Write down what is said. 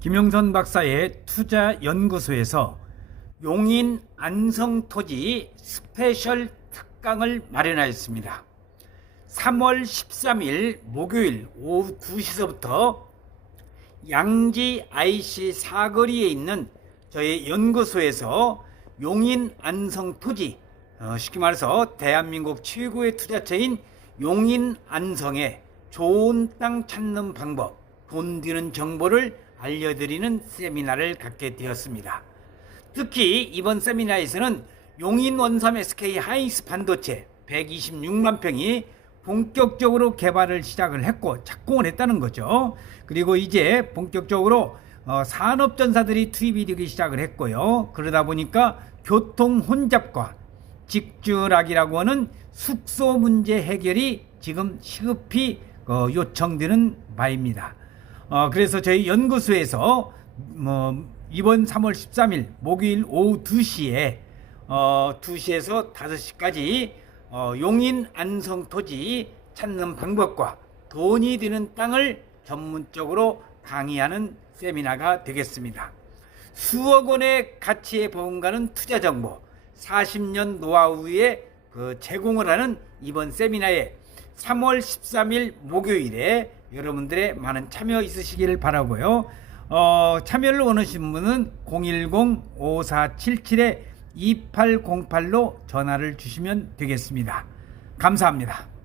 김용선 박사의 투자연구소에서 용인 안성토지 스페셜 특강을 마련하였습니다. 3월 13일 목요일 오후 2시서부터 양지 IC 사거리에 있는 저희 연구소에서 용인 안성 토지 어, 쉽게 말해서 대한민국 최고의 투자처인 용인 안성에 좋은 땅 찾는 방법, 돈 드는 정보를 알려드리는 세미나를 갖게 되었습니다. 특히 이번 세미나에서는 용인 원삼 SK 하이닉스 반도체 126만 평이 본격적으로 개발을 시작을 했고 착공을 했다는 거죠. 그리고 이제 본격적으로 어, 산업 전사들이 투입이 되기 시작을 했고요. 그러다 보니까 교통 혼잡과 직주락이라고 하는 숙소 문제 해결이 지금 시급히 어, 요청되는 바입니다. 어, 그래서 저희 연구소에서 뭐 이번 3월 13일 목요일 오후 2시에 어, 2시에서 5시까지 어, 용인 안성 토지 찾는 방법과 돈이 드는 땅을 전문적으로 강의하는 세미나가 되겠습니다. 수억 원의 가치에 버금가는 투자 정보, 40년 노하우에 그 제공을 하는 이번 세미나에 3월 13일 목요일에 여러분들의 많은 참여 있으시기를 바라고요. 어, 참여를 원하시는 분은 010-5477-2808로 전화를 주시면 되겠습니다. 감사합니다.